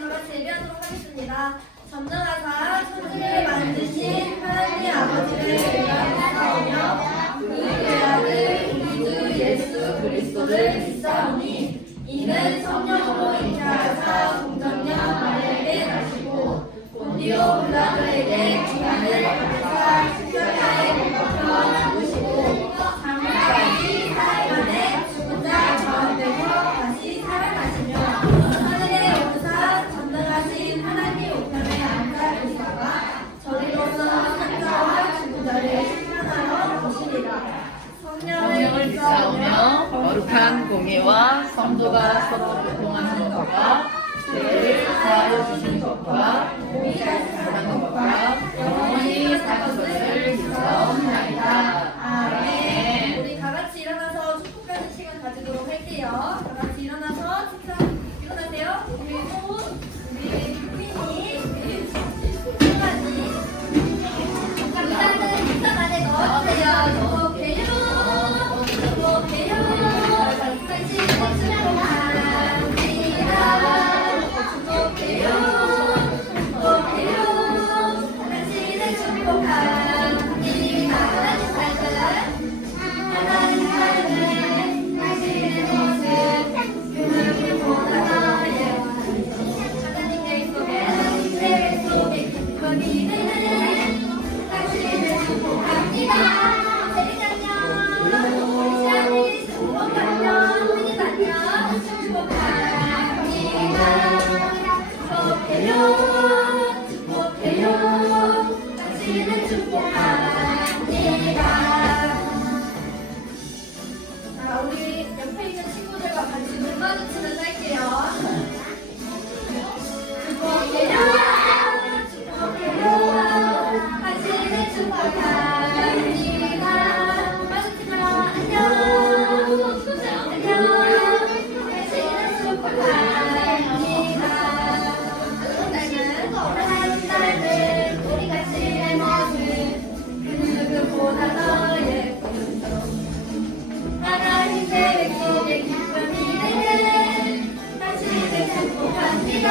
예배하도록 하겠습니다. 전능하사 천지를 만드신 하나님 아버지를 의뢰하며 그의 아들 우리 주 예수 그리스도를 믿사오니 이는 성령으로 잉태하사 동정녀 마리아에게 나시고 본디오 빌라도에게 기한을 받으사 십자가에 못 박혀 죽으시고 3일까지 사흘 만에 죽은 자 가운데서 다시 살아나시며 하늘에 오르사 전능하신 하나님 우편에 앉아 계시다가 저리로서 산자와 죽은 자를 심판하러 오시리라. 성령을 믿사오며 거룩한 공예와 성도가 서로 교통하는 것과 죄를 사하여 주시는 것과 몸이 사는 것과 영원히 사는 것을 믿사옵나이다. 아멘. 우리 다 같이 일어나서 축복하는 시간 가지도록 할게요. 다 같이 일어나서 일어나세요. 우리 소, 우리 퀸이, 우리 승환이. 일단은 일단 안에 넣어주세요. 자, 우리 옆에 있는 친구들과 같이 눈 마주치면서 할게요. 축복해요, 축복해요, 당신을 축복합니다. 마주치면 안녕, 안녕, 당신을 축복합니다. 나는 우리 같이 내 모습 그 누구보다 더 예쁜 하나님 내 백성의 기쁜 미래는 당신을 축복합니다.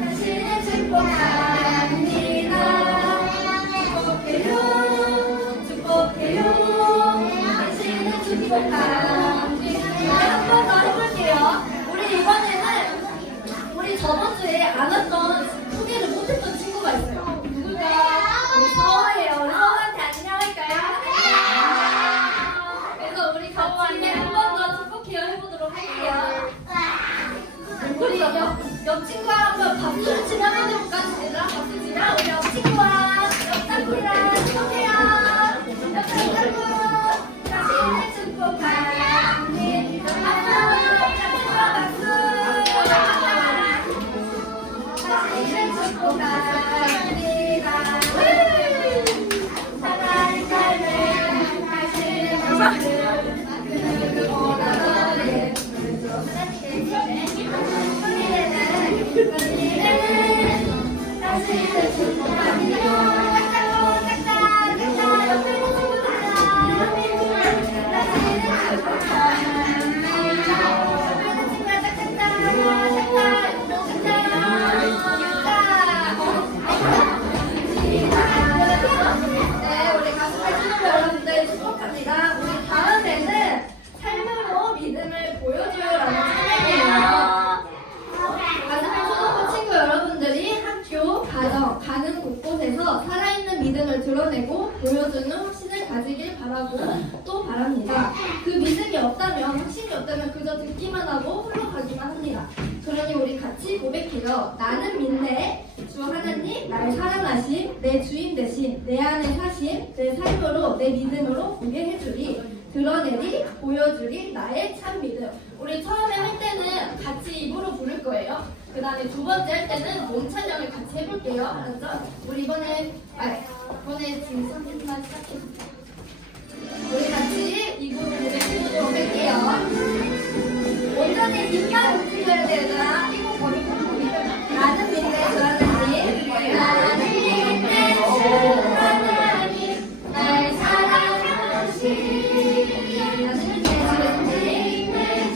당신을 축복합니다. 축복해요, 축복해요, 당신을 축복합니다. 한 번 더 해볼게요. 우리 이번에는 우리 저번 주에 안 왔던 소개를 못했던 친구가 있어요. 누굴까? 우리 서호예요. 우리 서호한테 안녕할까요? 그래서 우리 같이 한 번 더 축복해요 해보도록 할게요. 우리 옆 친구와 한번 박수를 치며 한번 해볼까? 얘들아 박수 치며 우리 옆 친구와 옆 짝꿍이랑 축복해요. 옆 짝꿍 당신을 축복합니다. 우리 다음에는 삶으로 믿음을 보여줘요라는 책이에요. 가슴을 쏟아본 친구 여러분들이 학교, 가정, 가는 곳곳에서 살아있는 믿음을 드러내고 보여주는 확신을 가지길 바라고 또 바랍니다. 그 믿음이 없다면, 확신이 없다면 그저 듣기만 하고 흘러가기만 합니다. 그러니 우리 같이 고백해요. 나는 믿네. 주 하나님 나를 사랑하심, 내 주인 되신, 내 안에 사심, 내 삶으로, 내 믿음으로 보게 해주리. 드러내리, 보여주리, 나의 참 믿음. 우리 처음에 할 때는 같이 입으로 부를 거예요. 그 다음에 두 번째 할 때는 몸 찬양을 같이 해볼게요. 알았죠? 우리 이번에 지금 선생님만 시작해볼게요. 우리 같이 입으로 고백해보도록 할게요. 온전히 입만 움직여야 되잖아. 이거 버리고 나는 믿네, 하나님. 나는 믿네, 하나님. 날 사랑하시니 나는 믿네,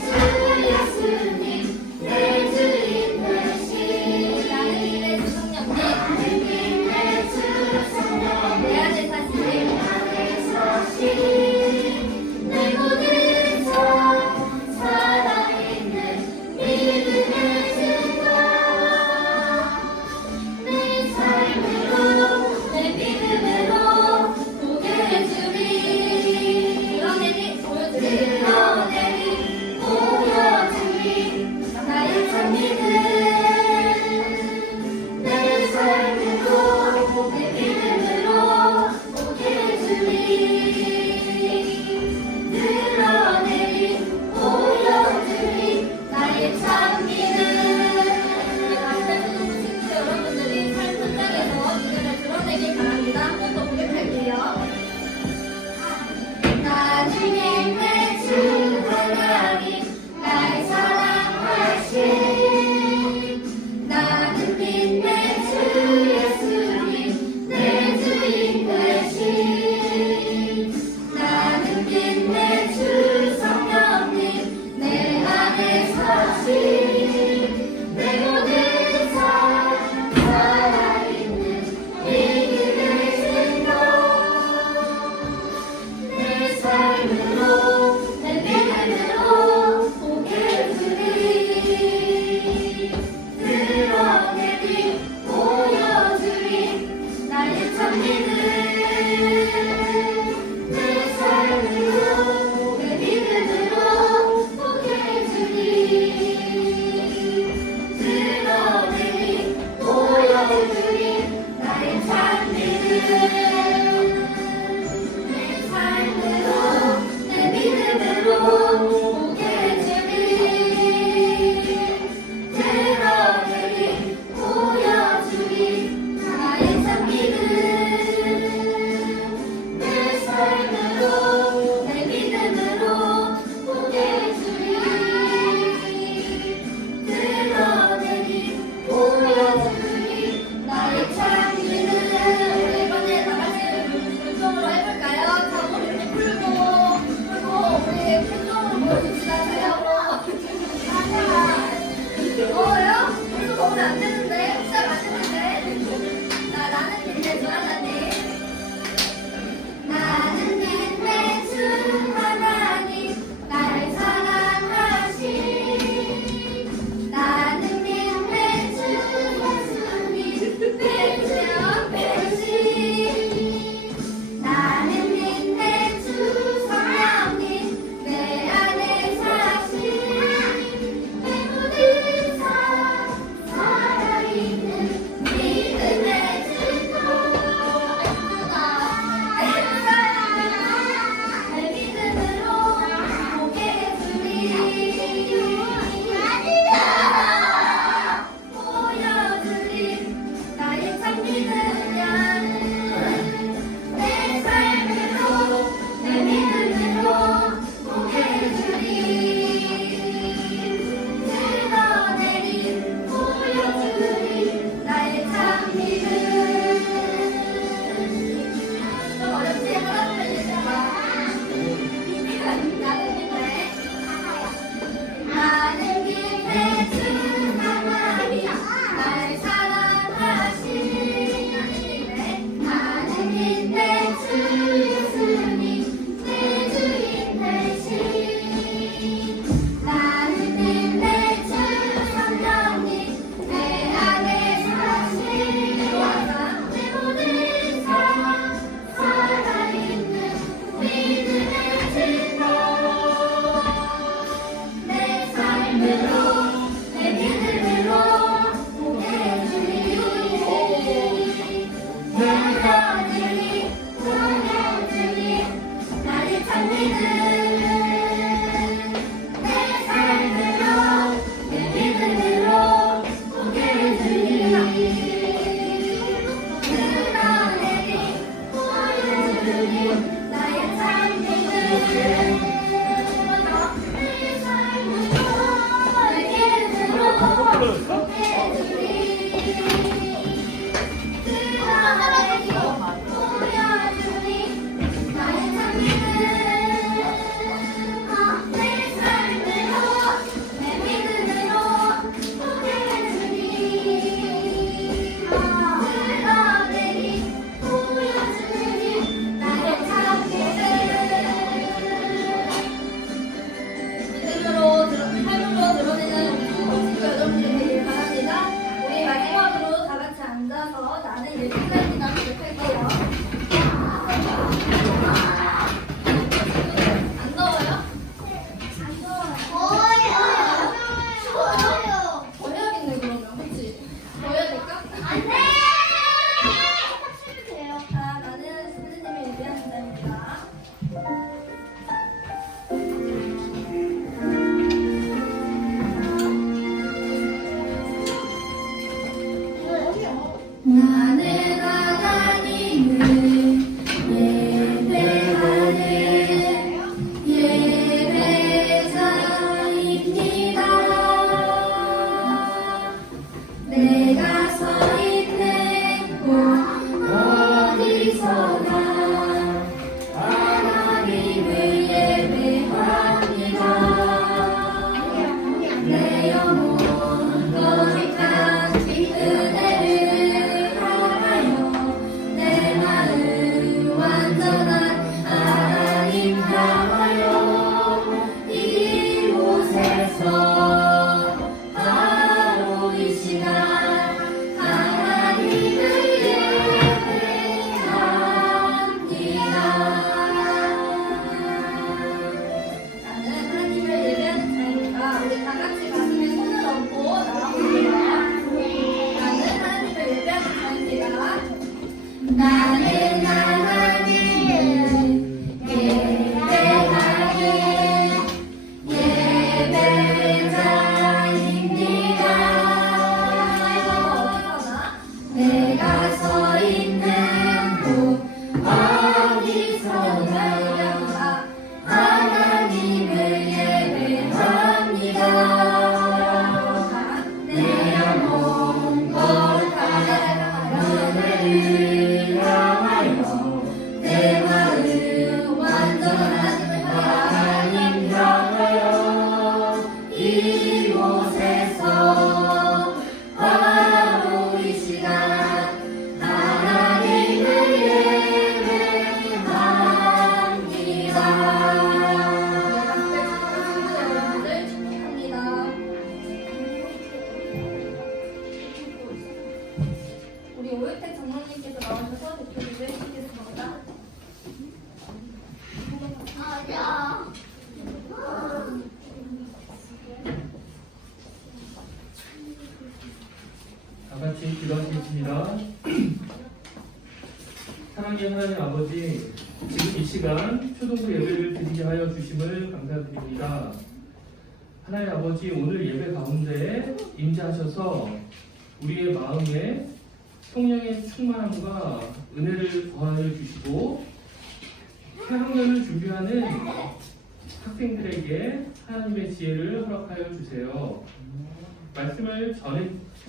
나는 하나님을 예배하는 예배자입니다. 내가 서 있는 곳 어디서나 하나님을 예배합니다. 내 영혼 거룩한 은혜를 내 마음 완전한 하나님 향하여 이곳에서 바로 이 시간 하나님을 예배합니다. 나는 하나님을 예배하는 자입니다. 우리 다 같이 가슴에 손을 얹고 나아볼게요. 나는 하나님을 예배하는 자입니다. 나는 하나님을 예배하는 예배자입니다. 내가 서 있는 곳 어디서나 하나님을 예배합니다. 내 영혼 거룩한 은혜를 내 마음 완전한 하나님 향하여 이곳에서 바로 이 시간 하나님을 예배합니다. 여러분들 축복합니다. 우리 오유택 장로님께서 나오셔서 대표기를 해주시겠습니다. 다 같이 기도하시겠습니다. 사랑의 하나님 아버지, 지금 이 시간 초등부 예배를 드리게 하여 주심을 감사드립니다. 하나님 아버지, 오늘 예배 가운데 임재하셔서 우리의 마음에 성령의 충만함과 은혜를 더하여 주시고 새학년을 준비하는 학생들에게 하나님의 지혜를 허락하여 주세요. 말씀을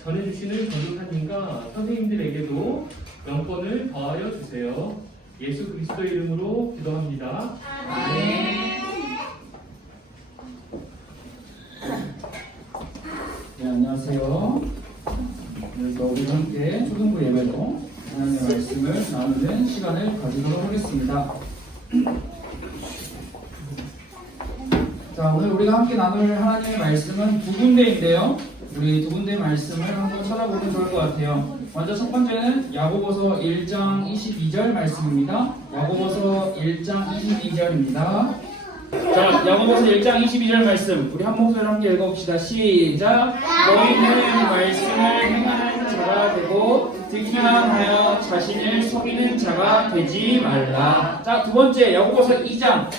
전해주시는 전도사님과 선생님들에게도 영권을 더하여 주세요. 예수 그리스도의 이름으로 기도합니다. 아멘. 네, 안녕하세요. 그래서 우리 함께 초등부 예배로 하나님의 말씀을 나누는 시간을 가지도록 하겠습니다. 자, 오늘 우리가 함께 나눌 하나님의 말씀은 두 군데인데요. 우리 두 군데의 말씀을 한번 찾아보면 좋을 것 같아요. 먼저 첫 번째는 야고보서 1장 22절 말씀입니다. 야고보서 1장 22절입니다. 자, 야고보서 1장 22절 말씀 우리 한 목소리로 함께 읽어봅시다. 시작. 너희는 말씀을 행하는 자가 되고 듣기만 하여 자신을 속이는 자가 되지 말라. 자, 두 번째 야고보서 2장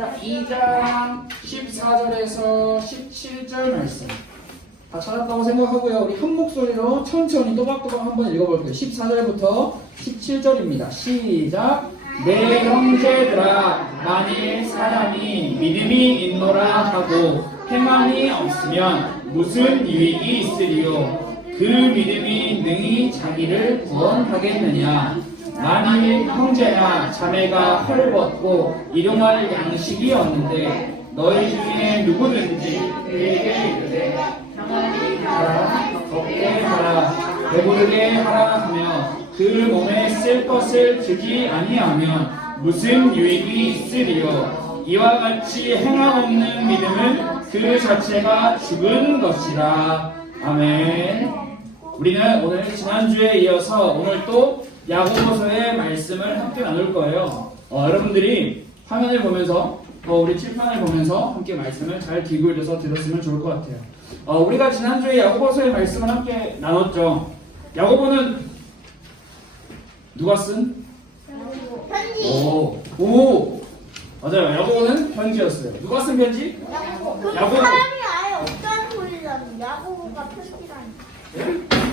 자, 2장 14절에서 17절 말씀. 다 찾았다고 생각하고요. 우리 한 목소리로 천천히 또박또박 한번 읽어볼게요. 14절부터 17절입니다. 시작. 내 형제들아, 만일 사람이 믿음이 있노라 하고 행함이 없으면 무슨 유익이 있으리요? 그 믿음이 능히 자기를 구원하겠느냐? 만일 형제나 자매가 헐벗고 일용할 양식이 없는데 너희 중에 누구든지 그에게 이르되 평안히 하라, 덥게 하라, 배부르게 하라 하며 그 몸에 쓸 것을 주지 아니하면 무슨 유익이 있으리요? 이와 같이 행함 없는 믿음은 그 자체가 죽은 것이라. 아멘. 우리는 오늘 지난주에 이어서 오늘 또 야고보서의 말씀을 함께 나눌 거예요. 여러분들이 화면을 보면서 우리 칠판을 보면서 함께 말씀을 잘 귀 기울여서 들었으면 좋을 것 같아요. 우리가 지난주에 야고보서의 말씀을 함께 나눴죠. 야고보는 누가 쓴? 편지. 오, 맞아요. 야고보는 편지였어요. 누가 쓴 편지? 그 야고보. 사람이 아예 없다는 소리라니. 야고보가 편지라니.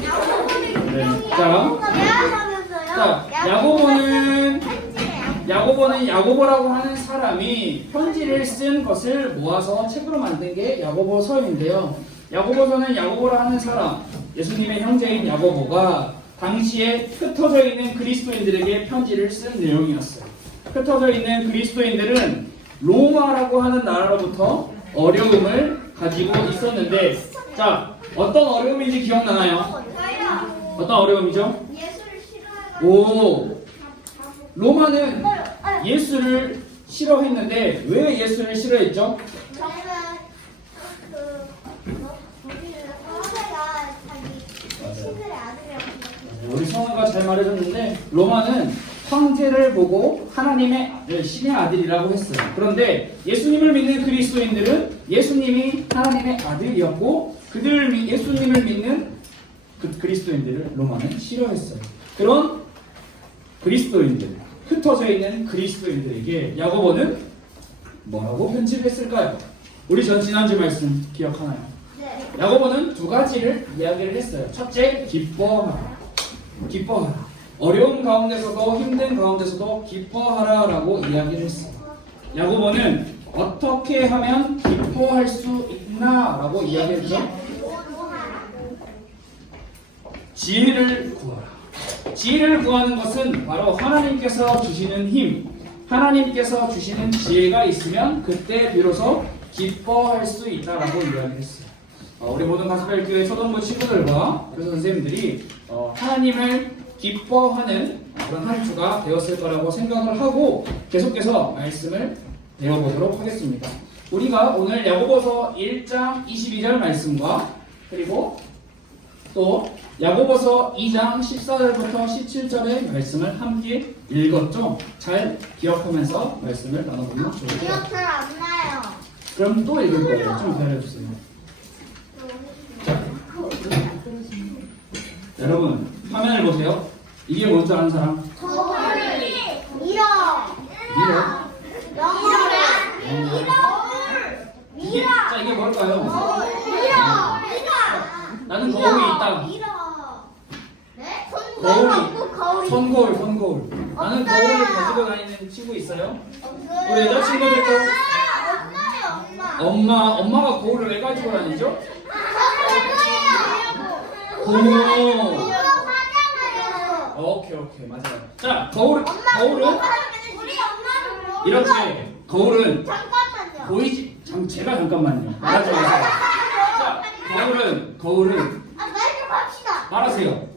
야고보는 자, 야고보가 미안하면서요. 자, 야고보는 편지예요. 야고보라고 하는 사람이 편지를 쓴 것을 모아서 책으로 만든 게 야고보서인데요. 야고보서는 야고보라 하는 사람, 예수님의 형제인 야고보가 당시에 흩어져 있는 그리스도인들에게 편지를 쓴 내용이었어요. 흩어져 있는 그리스도인들은 로마라고 하는 나라로부터 어려움을 가지고 있었는데, 자, 어떤 어려움인지 기억나나요? 어떤 어려움이죠? 예수를 싫어해가지고. 오, 로마는 예수를 싫어했는데 왜 예수를 싫어했죠? 저는 우리 형제가 자기 친구의 아들이라고 생각해요. 우리 성우가 잘 말해줬는데 로마는 형제를 보고 하나님의 신의 아들이라고 했어요. 그런데 예수님을 믿는 그리스도인들은 예수님이 하나님의 아들이었고 예수님을 믿는 그리스도인들을 로마는 싫어했어요. 그런 그리스도인들, 흩어져 있는 그리스도인들에게 야고보는 뭐라고 편지를 했을까요? 우리 지난주 말씀 기억하나요? 네. 야고보는 두 가지를 이야기를 했어요. 첫째, 기뻐하라. 기뻐하라. 어려운 가운데서도 힘든 가운데서도 기뻐하라라고 이야기를 했어요. 야고보는 어떻게 하면 기뻐할 수 있나라고 이야기했죠. 지혜를 구하라. 지혜를 구하는 것은 바로 하나님께서 주시는 힘, 하나님께서 주시는 지혜가 있으면 그때 비로소 기뻐할 수 있다라고 이야기했어요. 우리 모든 가스별교회 초등부 친구들과 교사 선생님들이 하나님을 기뻐하는 그런 한 주가 되었을 거라고 생각을 하고 계속해서 말씀을 배워보도록 하겠습니다. 우리가 오늘 야고보서 1장 22절 말씀과 그리고 또 야고보서 2장 14절부터 17절의 말씀을 함께 읽었죠? 잘 기억하면서 말씀을 나눠보면 좋을 것 같아요. 기억 잘 안 나요. 그럼 또 읽을 거예요. 좀 기다려주세요. 자, 여러분 화면을 보세요. 이게 뭔지 아는 사람? 저를 밀어. 밀어. 밀어. 자, 이게 뭘까요? 밀어. 나는 거울이 있다. 밀어. 네? 거울이. 거울이. 손거울. 나는 거울을 가지고 다니는 친구 있어요? 없어요. 우리 여자친구들도 엄마요. 엄마가 거울을 왜 가지고 다니죠? 저는 오. 이거 화장해요. 오케이 맞아요. 자, 거울은 우리 엄마는 이렇게 거울은 잠깐만요. 보이지? 제가 잠깐만요. 말하지 마세요. 자, 거울은 말 좀 합시다. 말하세요.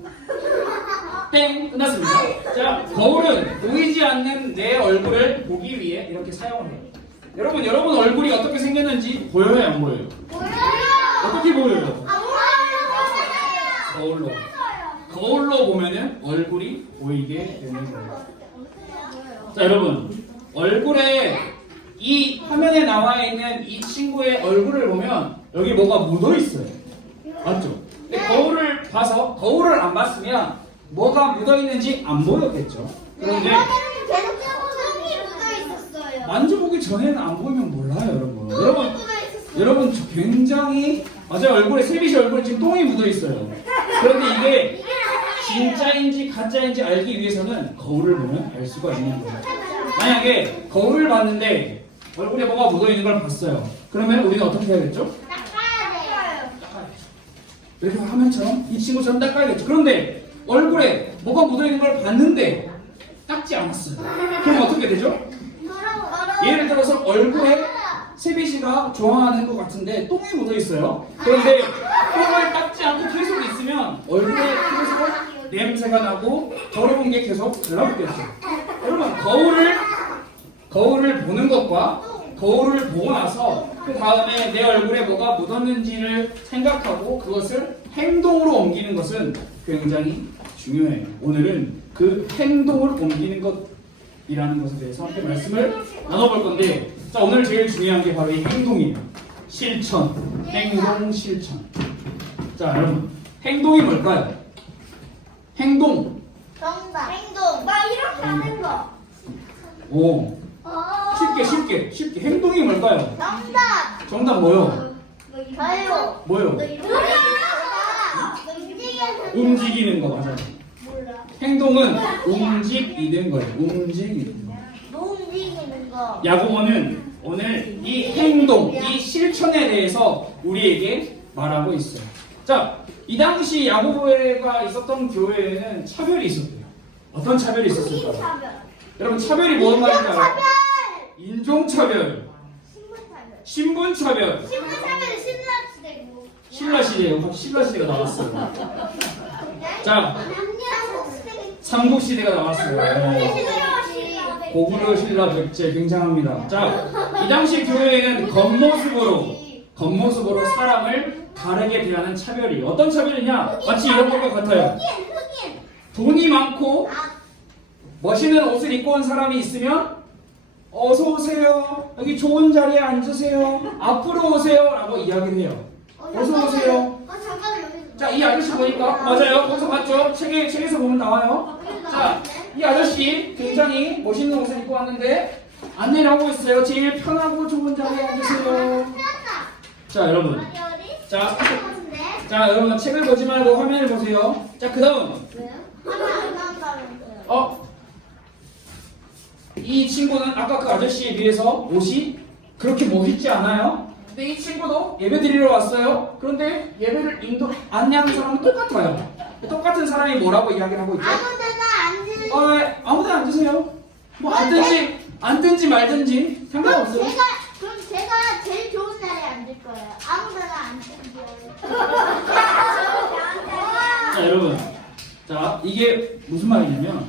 땡 끝났습니다. 자, 거울은 보이지 않는 내 얼굴을 보기 위해 이렇게 사용을 해요. 여러분 얼굴이 어떻게 생겼는지 보여요, 안 보여요? 보여요. 어떻게 보여요? 안 보여요. 거울로 보면은 얼굴이 보이게 되는 거예요. 자, 여러분 얼굴에 이 화면에 나와 있는 이 친구의 얼굴을 보면 여기 뭐가 묻어 있어요. 맞죠? 근데 거울을 봐서 거울을 안 봤으면 뭐가 묻어 있는지 안 보였겠죠. 그런데 계속 똥이 묻어 있었어요. 만져보기 전에는 안 보이면 몰라요, 여러분. 여러분 굉장히 맞아요. 얼굴에 세비씨 얼굴에 지금 똥이 묻어 있어요. 그런데 이게 진짜인지 가짜인지 알기 위해서는 거울을 보면 알 수가 있는 거예요. 만약에 거울을 봤는데 얼굴에 뭐가 묻어 있는 걸 봤어요. 그러면 우리는 어떻게 해야겠죠? 이렇게 화면처럼 이 친구처럼 닦아야겠죠. 그런데 얼굴에 뭐가 묻어 있는 걸 봤는데 닦지 않았어요. 그럼 어떻게 되죠? 예를 들어서 얼굴에 세비씨가 좋아하는 것 같은데 똥이 묻어 있어요. 그런데 똥을 닦지 않고 계속 있으면 얼굴에 계속 냄새가 나고 더러운 게 계속 들러붙겠죠. 여러분 거울을 보는 것과 거울을 보고 나서 그 다음에 내 얼굴에 뭐가 묻었는지를 생각하고 그것을 행동으로 옮기는 것은 굉장히 중요해요. 오늘은 그 행동을 옮기는 것이라는 것에 대해서 함께 말씀을 나눠볼 건데, 자, 오늘 제일 중요한 게 바로 이 행동이에요. 실천, 행동, 실천. 자, 여러분, 행동이 뭘까요? 행동. 정답. 행동. 나 이렇게 하는 거. 오, 쉽게. 행동이 뭘까요? 정답. 정답 뭐요? 저요. 뭐요? 움직이는 거 맞아요. 몰라. 행동은 움직이는 거예요. 움직이는 거. 너 움직이는 거. 야고보는 오늘 이 행동, 이 실천에 대해서 우리에게 말하고 있어요. 자, 이 당시 야고보가 있었던 교회에는 차별이 있었대요. 어떤 차별이 있었을까요? 차별. 여러분, 차별이 무슨 말인지 알아요? 차별. 인종차별, 신분 차별. 신분차별. 신분 차별은 신라시대고. 신라시대예요. 신라시대가 나왔어요. 자, 남녀 삼국시대가 나왔어요. 고구려 신라 백제 굉장합니다. 자, 이 당시 교회에는 겉모습으로 사람을 다르게 대하는 차별이 어떤 차별이냐? 마치 이런 것과 같아요. 돈이 많고 멋있는 옷을 입고 온 사람이 있으면 어서 오세요. 여기 좋은 자리에 앉으세요. 앞으로 오세요. 라고 이야기를 해요. 어서 오세요. 잠깐만 여기. 자, 이 아저씨 보니까 맞아요. 거기서 봤죠? 책에서 보면 나와요. 자, 이 아저씨 굉장히 멋있는 옷을 입고 왔는데 안내를 하고 있어요. 제일 편하고 좋은 자리에 앉으세요. 자, 여러분. 자, 여러분 책을 보지 말고 화면을 보세요. 자, 그 다음. 이 친구는 아까 그 아저씨에 비해서 옷이 그렇게 멋있지 않아요? 근데 이 친구도 예배 드리러 왔어요. 그런데 예배를 안내하는 사람은 똑같아요. 똑같은 사람이 뭐라고 이야기를 하고 있죠? 아무데나 앉으세요. 뭐 앉든지 말든지 상관없어요. 그럼 제가 제일 좋은 자리에 앉을 거예요. 아무데나 앉을게요. 자, 여러분. 자, 이게 무슨 말이냐면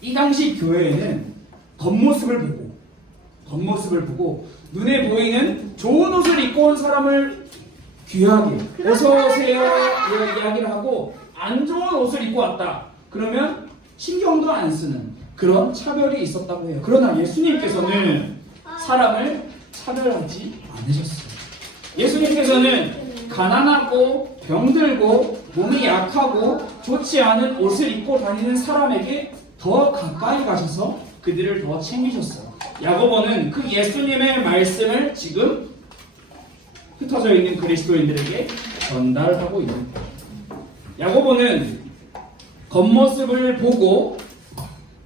이 당시 교회에는 겉모습을 보고 눈에 보이는 좋은 옷을 입고 온 사람을 귀하게 어서 오세요 이야기를 하고 안 좋은 옷을 입고 왔다. 그러면 신경도 안 쓰는 그런 차별이 있었다고 해요. 그러나 예수님께서는 사람을 차별하지 않으셨어요. 예수님께서는 가난하고 병들고 몸이 약하고 좋지 않은 옷을 입고 다니는 사람에게 더 가까이 가셔서 그들을 더 챙기셨어요. 야고보는 그 예수님의 말씀을 지금 흩어져 있는 그리스도인들에게 전달하고 있는 거예요. 야고보는 겉모습을 보고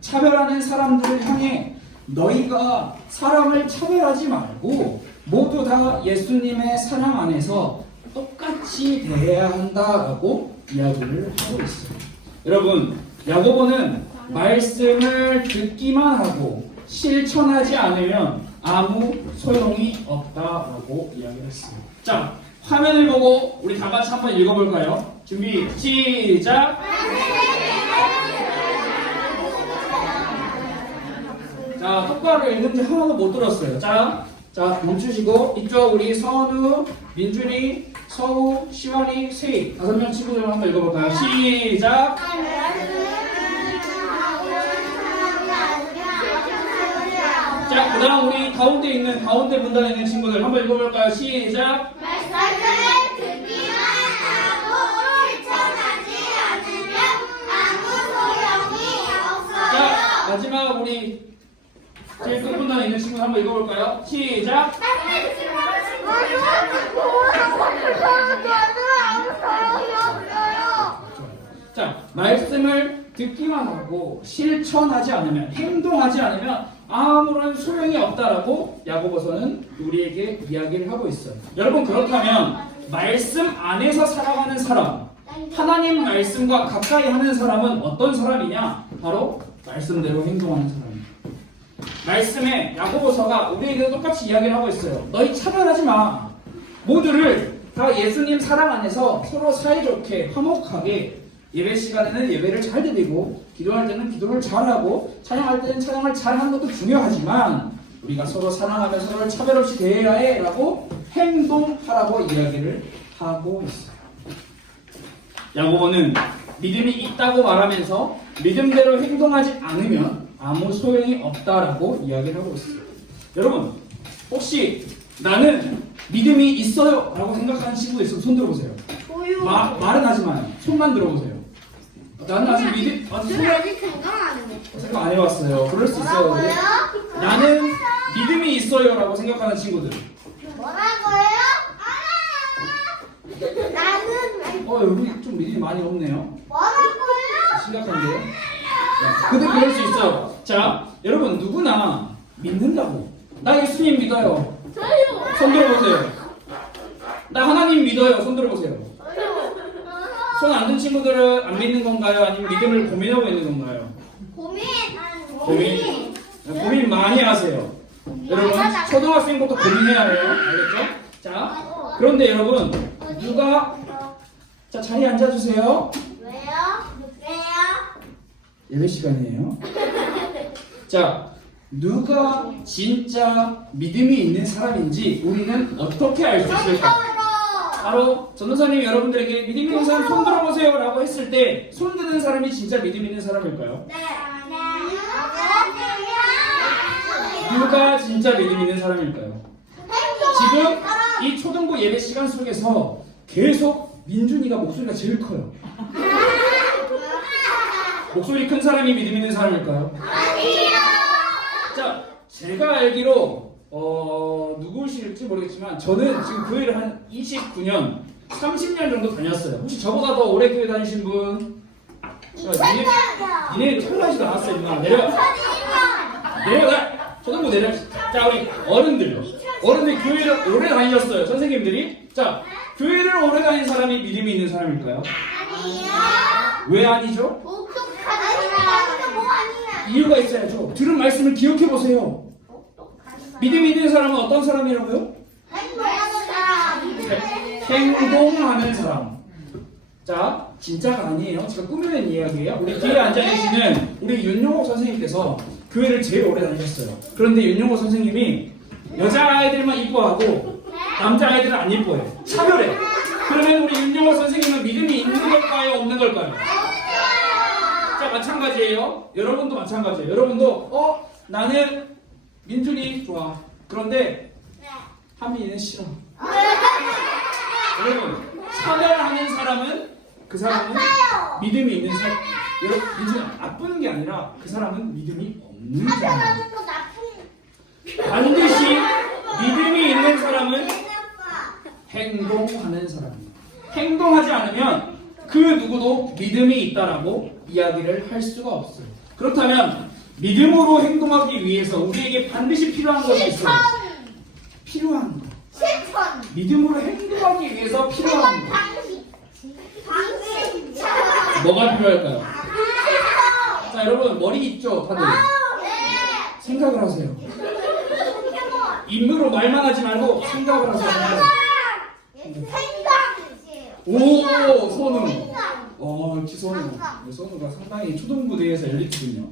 차별하는 사람들을 향해 너희가 사람을 차별하지 말고 모두 다 예수님의 사랑 안에서 똑같이 대해야 한다라고 이야기를 하고 있어요. 여러분, 야고보는 말씀을 듣기만 하고 실천하지 않으면 아무 소용이 없다라고 이야기를 했습니다. 자, 화면을 보고 우리 다 같이 한번 읽어볼까요? 준비, 시작! 자, 똑바로 읽는지 하나도 못 들었어요. 자, 멈추시고 이쪽 우리 선우, 민준이, 서우, 시완이, 세희 5명 친구들 한번 읽어볼까요? 시작! 자, 그 다음 우리 가운데 분단에 있는 친구들 한번 읽어볼까요? 시작! 말씀을 듣기만 하고 실천하지 않으면 아무 소용이 없어요. 자, 마지막 우리 제일 끝분단에 있는 친구 한번 읽어볼까요? 시작! 자, 말씀을 듣기만 하고 실천하지 않으면, 행동하지 않으면 아무런 소용이 없다라고 야고보서는 우리에게 이야기를 하고 있어요. 여러분, 그렇다면 말씀 안에서 살아가는 사람, 하나님 말씀과 가까이 하는 사람은 어떤 사람이냐? 바로 말씀대로 행동하는 사람입니다. 말씀에 야고보서가 우리에게 똑같이 이야기를 하고 있어요. 너희 차별하지 마. 모두를 다 예수님 사랑 안에서 서로 사이좋게 화목하게, 예배 시간에는 예배를 잘 드리고 기도할 때는 기도를 잘하고 찬양할 때는 찬양을 잘하는 것도 중요하지만 우리가 서로 사랑하며 서로를 차별 없이 대해야 해 라고 행동하라고 이야기를 하고 있어요. 야고보는 믿음이 있다고 말하면서 믿음대로 행동하지 않으면 아무 소용이 없다라고 이야기를 하고 있어요. 여러분, 혹시 나는 믿음이 있어요 라고 생각하는 친구 있으면 손 들어보세요. 말은 하지 마요. 손만 들어보세요. 나는 아직 생각 안 해봤어요. 그럴 수 있어요. 근데 나는 믿음이 있어요 라고 생각하는 친구들. 뭐라고요? 나는 여기 좀 믿음이 많이 없네요. 뭐라고요? 심각한데요? 근데 그럴 수 있어요. 자, 여러분 누구나 믿는다고. 나 예수님 믿어요. 손 들어보세요. 나 하나님 믿어요. 손 들어보세요. 손 안 든 친구들은 안 믿는 건가요? 아니면 믿음을 고민하고 있는 건가요? 고민 많이 하세요. 여러분, 초등학생부터 고민해야 해요. 알겠죠? 자, 그런데 여러분, 자, 자리에 앉아주세요. 왜요? 예배 시간이에요. 자, 누가 진짜 믿음이 있는 사람인지 우리는 어떻게 알 수 있을까? 바로 전도사님이 여러분들에게 믿음 있는 사람 손 들어보세요 라고 했을 때 손 드는 사람이 진짜 믿음 있는 사람일까요? 누가 진짜 믿음 있는 사람일까요? 지금 이 초등부 예배 시간 속에서 계속 민준이가 목소리가 제일 커요. 목소리 큰 사람이 믿음 있는 사람일까요? 자, 제가 알기로 누구실지 모르겠지만 저는 지금 교회를 한 29년, 30년 정도 다녔어요. 혹시 저보다 더 오래 교회 다니신 분? 니네 태어나지도 않았어요. 누나 내려가. 초등부 내려. 자, 우리 어른들 교회를 오래 다니셨어요. 선생님들이. 자, 교회를 오래 다닌 사람이 믿음이 있는 사람일까요? 왜 아니죠? 이유가 있어야죠. 들은 말씀을 기억해 보세요. 믿음이 있는 사람은 어떤 사람이라고요? 행동하는 사람. 자, 진짜가 아니에요. 제가 꾸며낸 이야기예요. 우리 뒤에 앉아계시는 우리 윤용호 선생님께서 교회를 제일 오래 다니셨어요. 그런데 윤용호 선생님이 여자아이들만 이뻐하고 남자아이들은 안 이뻐해요. 차별해. 그러면 우리 윤용호 선생님은 믿음이 있는 걸까요? 없는 걸까요? 자, 마찬가지예요. 여러분도 마찬가지예요. 여러분도 나는 민준이 좋아. 그런데 한민이는 싫어. 여러분, 차별하는 사람은 그 사람은 믿음이 있는 사람. 여러분, 민준이 나쁜 게 아니라 그 사람은 믿음이 없는 사람. 반드시 믿음이 있는 사람은 행동하는 사람입니다. 행동하지 않으면 그 누구도 믿음이 있다라고 이야기를 할 수가 없어요. 그렇다면 믿음으로 행동하기 위해서 우리에게 반드시 필요한 것이 있어요. 필요한 것. 믿음으로 행동하기 위해서 필요한 것. 뭐가 필요할까요? 자, 여러분 머리 있죠, 다들? 생각을 하세요. 입으로 말만 하지 말고 생각을 하세요. 오, 선우. 역시 선우가 상당히 초등부 대회에서 엘리트군요.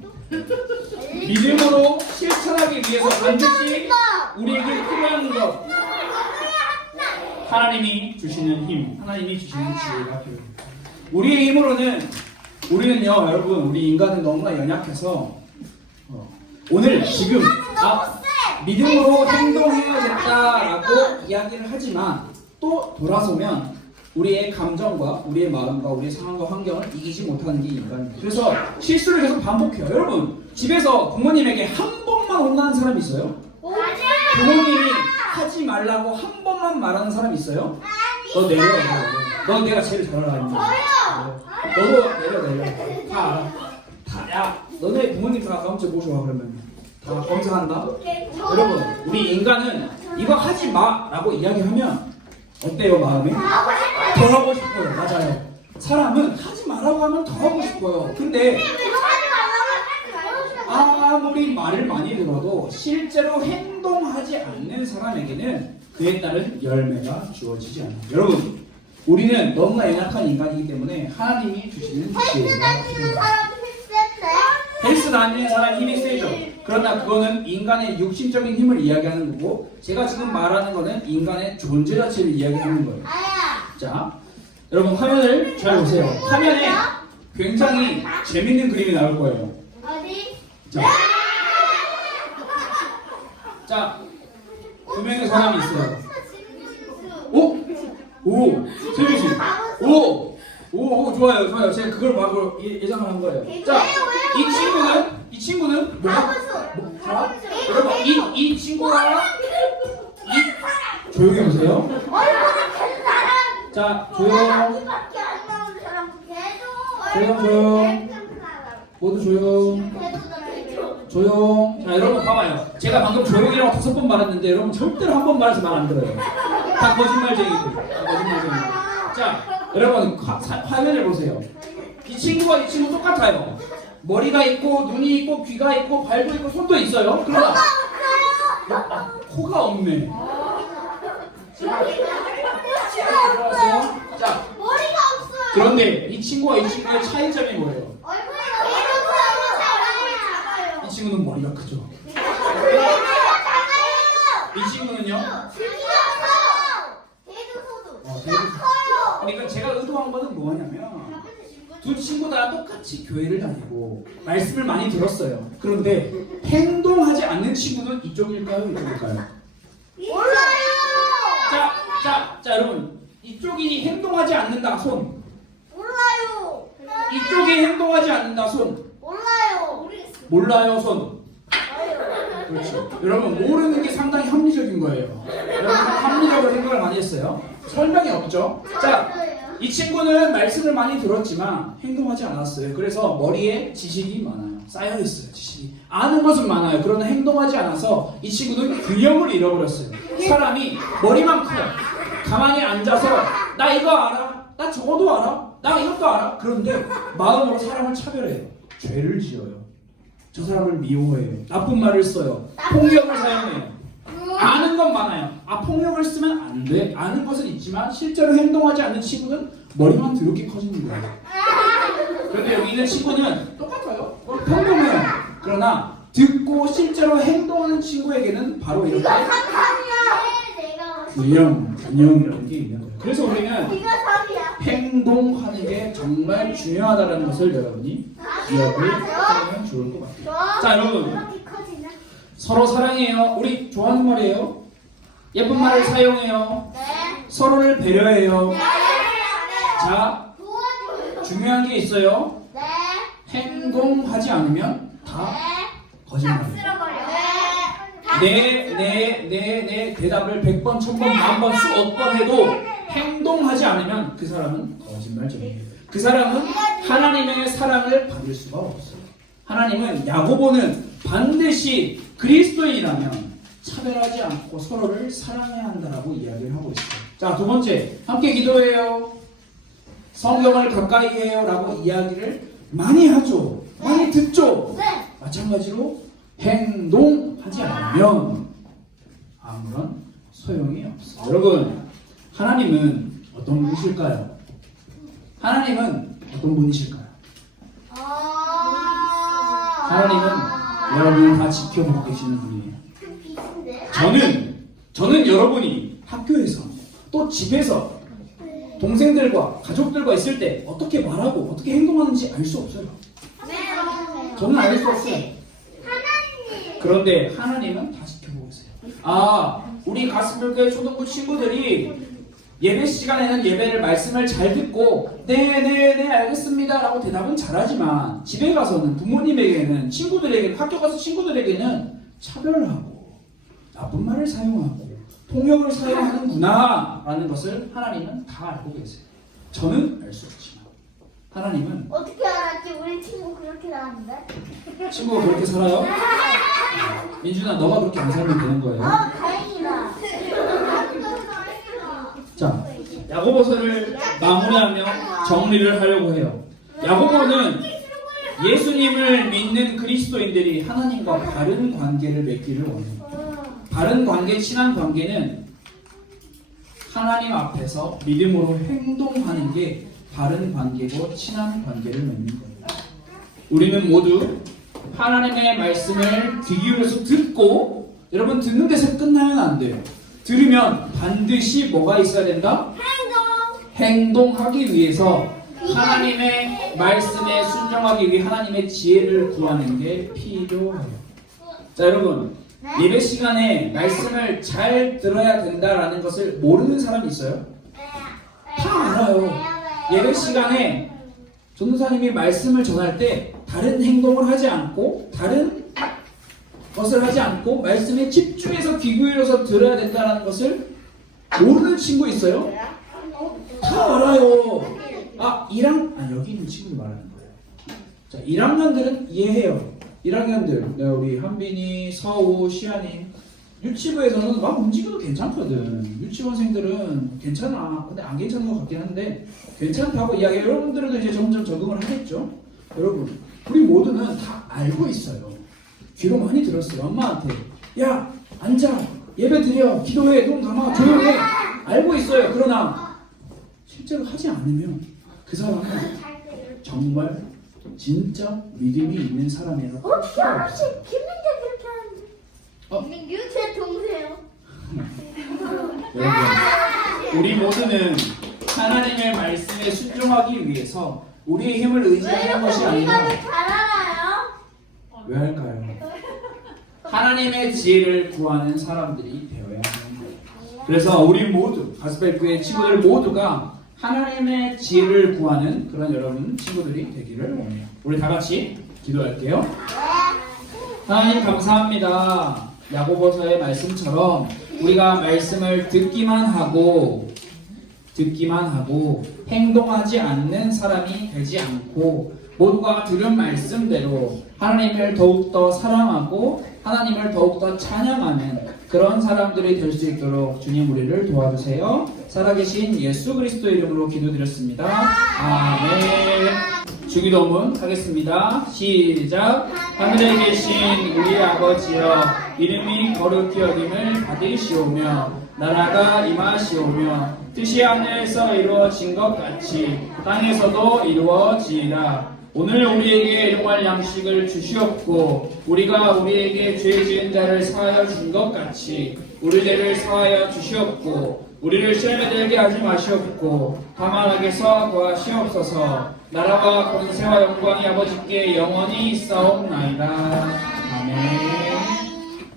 믿음으로 실천하기 위해서 반드시 우리에게 필요한 것, 하나님이 주시는 힘, 하나님이 주시는 지혜가 필요합니다. 우리의 힘으로는 우리는요, 여러분, 우리 인간은 너무나 연약해서 오늘 지금 믿음으로 행동해야겠다라고 이야기를 하지만 또 돌아서면 우리의 감정과 우리의 마음과 우리의 상황과 환경을 이기지 못하는 게 인간입니다. 그래서 실수를 계속 반복해요. 여러분, 집에서 부모님에게 한 번만 혼나는 사람 있어요? 부모님이 하지 말라고 한 번만 말하는 사람 있어요? 너 내려. 너 내가 제일 잘 알아. 너도 내려. 다 알아. 야, 너네 부모님 다 다음 주에 모셔와 그러면. 다 검사한다. 여러분, 우리 인간은 이거 하지 마라고 이야기하면 어때요 마음이? 더 하고 싶어요. 맞아요. 사람은 하지 말라고 하면 더 하고 싶어요. 근데 아무리 말을 많이 들어도 실제로 행동하지 않는 사람에게는 그에 따른 열매가 주어지지 않아요. 여러분, 우리는 너무나 연약한 인간이기 때문에 하나님이 주시는 지혜가 필요해요. 헬스 다니는 사람이 힘이 세죠. 그러나 그거는 인간의 육신적인 힘을 이야기하는 거고, 제가 지금 말하는 거는 인간의 존재 자체를 이야기하는 거예요. 자, 여러분 화면을 잘 보세요. 화면에 굉장히 재밌는 그림이 나올 거예요. 자, 두 명의 사람이 있어요. 오, 세민 씨. 오, 좋아요. 제가 그걸 막 예상을 한 거예요. 자, 이 친구는 뭐야? 여러분, 이 친구가 조용히 해보세요. 자, 조용. 모두 조용. 자, 여러분 봐봐요. 제가 방금 조용이라고 5번 말했는데 여러분 절대로 한 번 말해서 말 안 들어요. 다 거짓말쟁이들. 자, 여러분 화면을 보세요. 이 친구와 이 친구 똑같아요. 머리가 있고 눈이 있고 귀가 있고 발도 있고 손도 있어요. 그러나 코가 없네. 자, 그런데 이 친구와 이 친구의 차이점이 뭐예요? 이 친구는 머리가 크죠. 이 친구는요? 그러니까 제가 의도한 거는 뭐냐면 두 친구 다 똑같이 교회를 다니고 말씀을 많이 들었어요. 그런데 행동하지 않는 친구는 이쪽일까요? 이쪽일까요? 자, 여러분 이쪽이 행동하지 않는다 손. 이쪽이 행동하지 않는다 손. 몰라요 손. 그렇죠. 여러분 모르는 게 상당히 합리적인 거예요. 여러분 합리적으로 생각을 많이 했어요. 설명이 없죠. 자, 이 친구는 말씀을 많이 들었지만 행동하지 않았어요. 그래서 머리에 지식이 많아요. 쌓여있어요. 지식이. 아는 것은 많아요. 그러나 행동하지 않아서 이 친구는 균형을 잃어버렸어요. 사람이 머리만 커요. 가만히 앉아서 나 이거 알아? 나 저거도 알아? 나 이것도 알아? 그런데 마음으로 사람을 차별해요. 죄를 지어요. 저 사람을 미워해요. 나쁜 말을 써요. 폭력을 사용해요. 아는 건 많아요. 폭력을 쓰면 안 돼. 아는 것은 있지만 실제로 행동하지 않는 친구는 머리만 이렇게 커지는 거예요. 그런데 여기 있는 친구는 똑같아요. 평범해요. 그러나 듣고 실제로 행동하는 친구에게는 바로 이렇게 균형이라는 게 있는 거예요. 그래서 우리는 행동하는 게 정말 중요하다는 것을 여러분이 기억을 하면 좋을 것 같아요. 자, 여러분 서로 사랑해요. 우리 좋아하는 말이에요. 예쁜 말을 사용해요. 서로를 배려해요. 자, 중요한 게 있어요. 행동하지 않으면 다 거짓말이에요. 내 대답을 100번, 1000번, 10,000번, 수억 번 해도 행동하지 않으면 그 사람은 거짓말쟁이에요. 그 사람은 하나님의 사랑을 받을 수가 없어요. 하나님은 야고보는 반드시 그리스도인이라면 차별하지 않고 서로를 사랑해야 한다라고 이야기를 하고 있어요. 자, 두 번째, 함께 기도해요. 성경을 가까이 해요 라고 이야기를 많이 하죠. 많이 듣죠. 마찬가지로 행동하지 않으면 아무런 소용이 없어요. 여러분, 하나님은 어떤 분이실까요? 하나님은 어떤 분이실까요? 하나님은 여러분을 다 지켜보고 계시는 분이에요. 저는 여러분이 학교에서 또 집에서 동생들과 가족들과 있을 때 어떻게 말하고 어떻게 행동하는지 알 수 없어요. 저는 알 수 없어요. 그런데 하나님은 다 지켜보고 있어요. 우리 가슴교회 초등부 친구들이 예배 시간에는 예배를 말씀을 잘 듣고 네 알겠습니다 라고 대답은 잘하지만 집에 가서는 부모님에게는 친구들에게는 학교 가서 친구들에게는 차별하고 나쁜 말을 사용하고 폭력을 사용하는구나 라는 것을 하나님은 다 알고 계세요. 저는 알 수 없지만 하나님은. 어떻게 알았지? 우리 친구 그렇게 나왔는데? 친구가 그렇게 살아요? 민준아, 너가 그렇게 안 살면 되는 거예요. 다행이다. 자, 야고보서를 마무리하며 정리를 하려고 해요. 야고보는 예수님을 믿는 그리스도인들이 하나님과 바른 관계를 맺기를 원해요. 바른 관계, 친한 관계는 하나님 앞에서 믿음으로 행동하는 게 바른 관계고 친한 관계를 맺는 거예요. 우리는 모두 하나님의 말씀을 귀 기울여서 듣고, 여러분 듣는 데서 끝나면 안 돼요. 들으면 반드시 뭐가 있어야 된다? 행동하기 위해서 하나님의 말씀에 순종하기 위해 하나님의 지혜를 구하는 게 필요해요. 자, 여러분 예배 시간에 말씀을 잘 들어야 된다라는 것을 모르는 사람이 있어요? 다 알아요. 예배 시간에 전도사님이 말씀을 전할 때 다른 행동을 하지 않고 다른 것을 하지 않고 말씀에 집중해서 귀 기울여서 들어야 된다는 것을 모르는 친구 있어요? 다 알아요. 여기 있는 친구들 말하는 거예요. 자, 1학년들은 이해해요. 1학년들, 우리 한빈이, 서우, 시안이 유치부에서는 막 움직여도 괜찮거든. 유치원생들은 괜찮아. 근데 안 괜찮은 것 같긴 한데 괜찮다고 이야기해요. 여러분들도 이제 점점 적응을 하겠죠? 여러분, 우리 모두는 다 알고 있어요. 귀로 많이 들었어요. 엄마한테. 야, 앉아. 예배 드려. 기도해. 눈 감아. 조용해. 알고 있어요. 그러나 실제로 하지 않으면 그 사람은 정말 진짜 믿음이 있는 사람이라고 할 수가 없어요. 김민재 그렇게 하는데. 김민규? 제 동생. 여러분, 우리 모두는 하나님의 말씀에 순종하기 위해서 우리의 힘을 의지하는 것이 아니라 잘 알아요? 왜 할까요? 하나님의 지혜를 구하는 사람들이 되어야 하는 거예요. 그래서 우리 모두, 가스펠교회 친구들 모두가 하나님의 지혜를 구하는 그런 여러분 친구들이 되기를 원해요. 우리 다 같이 기도할게요. 하나님 감사합니다. 야고보서의 말씀처럼 우리가 말씀을 듣기만 하고 행동하지 않는 사람이 되지 않고 모두가 들은 말씀대로 하나님을 더욱더 사랑하고 하나님을 더욱더 찬양하는 그런 사람들이 될 수 있도록 주님 우리를 도와주세요. 살아계신 예수 그리스도 이름으로 기도드렸습니다. 아멘. 주기도문 하겠습니다. 시작. 하늘에 계신 우리 아버지여, 이름이 거룩히 여김을 받으시오며 나라가 임하시오며 뜻이 하늘에서 이루어진 것 같이 땅에서도 이루어지이다. 오늘 우리에게 일용할 양식을 주시옵고 우리가 우리에게 죄 지은 자를 사하여 준 것 같이 우리 죄를 사하여 주시옵고 우리를 시험에 들게 하지 마시옵고 다만 악에서 구하시옵소서. 나라와 권세와 영광이 아버지께 영원히 있사옵나이다. 아멘.